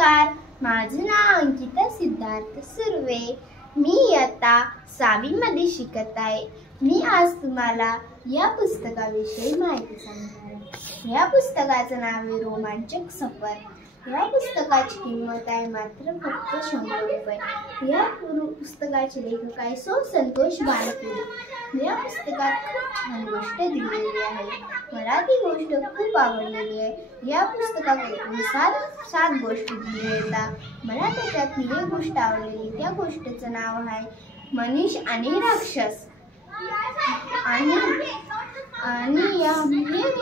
नमस्कार, माझं नाव अंकिता सिद्धार्थ सुर्वे। मी इयत्ता 6वी मध्ये शिकत आहे। मी आज तुम्हाला या पुस्तकाविषयी माहिती सांगणार आहे। या पुस्तकाचं नाव आहे रोमांचक सफर। या पुस्तकाची किंमत आहे मात्र फक्त 100 रुपये। या पुस्तकाचे लेखक आहे सौ संतोष बाणपुरे। या पुस्तकात खूप छान गोष्ट दिलेली आहे। मला ती गोष्ट खूप आवडलेली आहे। या पुस्तकात एकूण 7 गोष्टी दिलेल्या आहेत। मला त्याच्यातली एक गोष्ट आवडलेली, त्या गोष्टीचं नाव आहे मनीष आणि राक्षस। आणि हे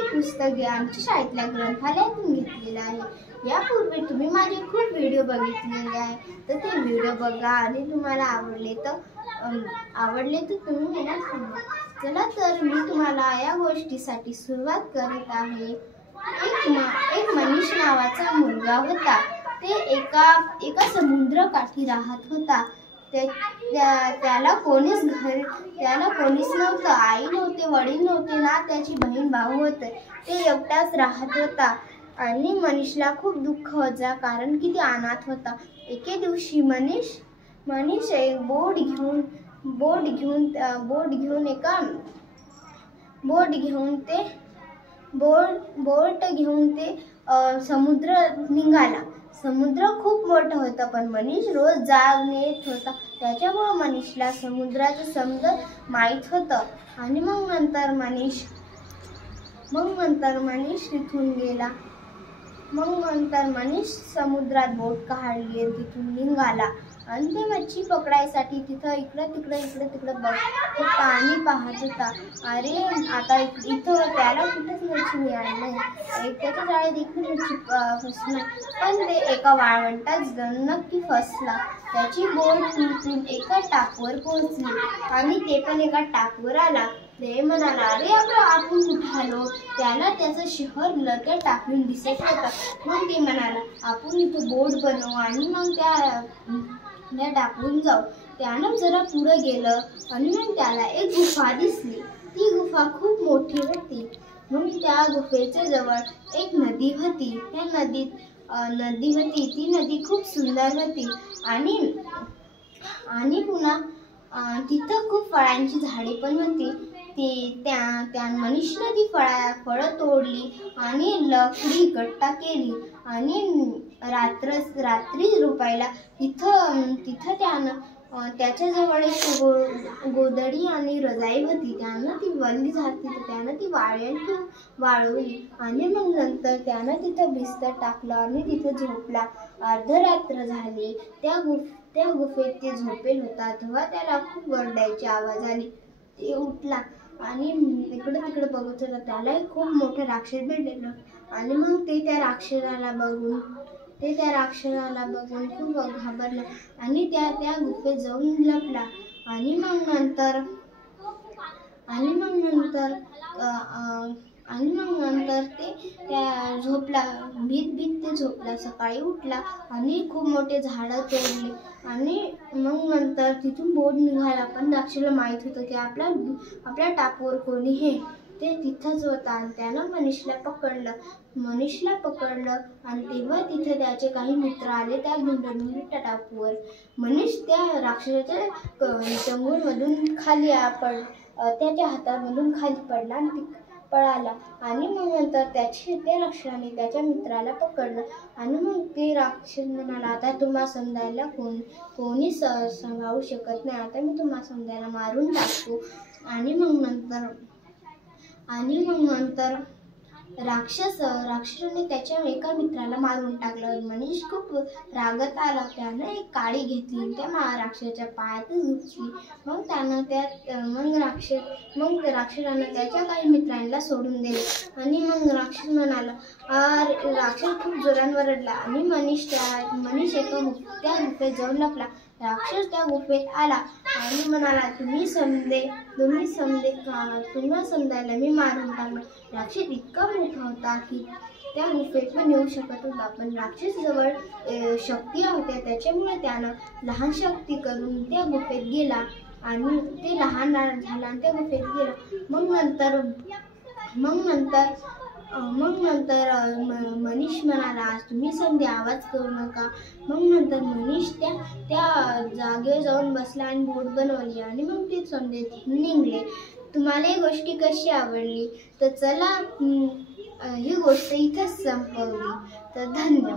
पुस्तक आमच्या शाळेतल्या ग्रंथालयातून घेतलेलं आहे। यापूर्वी तुम्ही माझे खूप व्हिडिओ बघितलेले आहे, तर ते व्हिडिओ बघा आणि तुम्हाला आवडले तर तुम्ही मला सांगा। चला तर मी तुम्हाला या गोष्टीसाठी सुरुवात करत आहे। एक मनीष नावाचा मुलगा होता। ते एका समुद्रकाठी राहत होता। त्याला कोणीच नव्हतं। आई नव्हते, वडील नव्हते ना त्याची बहीण भाऊ होते। ते एकटाच राहत होता आणि मनीषला खूप दुःख होता, कारण की ते अनाथ होता। एके दिवशी मनीष एक बोट घेऊन ते समुद्र निघाला। समुद्र खूप मोठा होता, पण मनीष रोज जाऊन येत होता, त्याच्यामुळे मनीषला समुद्राचं समज माहीत होतं। आणि मग नंतर मनीष तिथून गेला। मग नंतर मनीष समुद्रात बोट काढली आणि तिथून निघाला आणि ते मच्छी पकडायसाठी तिथं इकडं तिकडं पाणी पाहत होता। अरे आता इथं त्याला कुठेच मच्छी मिळाली नाही। त्याच्या जाळीत इकडे मच्छी फसला, पण ते एका वाळवंटात जाऊन नक्की फसला। त्याची बोट तुटून एका टाकवर पोहोचली आणि ते पण एका टाकवर आला। ते म्हणाला, अरे आपण कुठे आलो? त्याला त्याचं शहर त्या टाकून दिसत होता। मग ते म्हणाला, आपण इथं बोट बनवू आणि मग त्या टाकून जाऊ। त्यानं जरा पुढे गेलं आणि मग त्याला एक गुफा दिसली। ती गुफा खूप मोठी होती। मग त्या गुफेच्या जवळ एक नदी होती। ती नदी खूप सुंदर होती आणि पुन्हा तिथं खूप फळांची झाडे पण होती। त्या मनीषने ती फळं तोडली आणि लकडी इकट्ठा केली आणि रात्री झोपायला तिथं त्याच्या जवळ एक गोधडी आणि रजाई होती। त्यानं ती वल्ली झाली, त्यानं ती वाळवली आणि मग नंतर त्यानं तिथं बिस्तर टाकलं आणि तिथं झोपला। अर्धरात्र झाली। त्या गुफेत ते झोपेल होता, तेव्हा त्याला खूप ओरडायची आवाज आली। ते उठला आणि इकडे तिकडे बघत होता। त्याला एक खूप मोठं राक्षस भेटलेलं आणि मग ते त्या राक्षसाला बघून खूप घाबरला आणि त्या गुफेत जाऊन लपला। आणि मग नंतर ते त्या झोपला, भीत ते झोपला। सकाळी उठला आणि खूप मोठे झाडं तोडले आणि मग नंतर तिथून बोट निघाला, पण राक्षसाला माहित होतं की आपल्या टाकवर कोणी हे ते तिथंच होता आणि त्यानं मनीषला पकडलं आणि तेव्हा तिथे त्याचे काही मित्र आले त्या त्या टाकूवर। मनीष त्या राक्षसाच्या चंगुलमधून खाली त्याच्या हातामधून खाली पडला आणि पळाला। आणि मग नंतर त्या राक्षसाने त्याच्या मित्राला पकडलं आणि मग ते राक्षस म्हणाला, आता तुम्हा समजायला कोणी सांभाळू शकत नाही, आता मी तुम्हा समजायला मारून टाकतो। आणि मग नंतर राक्षसाने त्याच्या एका मित्राला मारून टाकलं। मनीष खूप रागत आला। त्यानं एक काडी घेतली, त्या राक्षसाच्या पायातच घुसली। मग राक्षसानं त्याच्या काही मित्रांना सोडून दिले आणि मग राक्षस म्हणाला, राक्षस खूप जोराने ओरडला आणि मनीष त्या गुफेत जाऊन लपला। राक्षस त्या गुफेत आला आणि म्हणाला, तुम्ही समजायला मी मारून टाकलं। राक्षस इतका मोठा होता की त्या गुफेत पण येऊ शकत होता, पण राक्षस जवळ शक्ती होत्या, त्याच्यामुळे त्यानं लहान शक्ती करून त्या गुफेत गेला आणि ते लहान झाला आणि त्या गुफेत गेला। मग नंतर मग नंतर मनीष म्हणाला तुम्ही समजे आवाज करू नका. मग नंतर मनीष त्या जागेवर जाऊन बसला आणि बोट बनवली आणि मग ते समजे निघले. तुम्हाला ही गोष्टी कशी आवडली तर चला ही गोष्ट इथेच संपवली. तर धन्यवाद.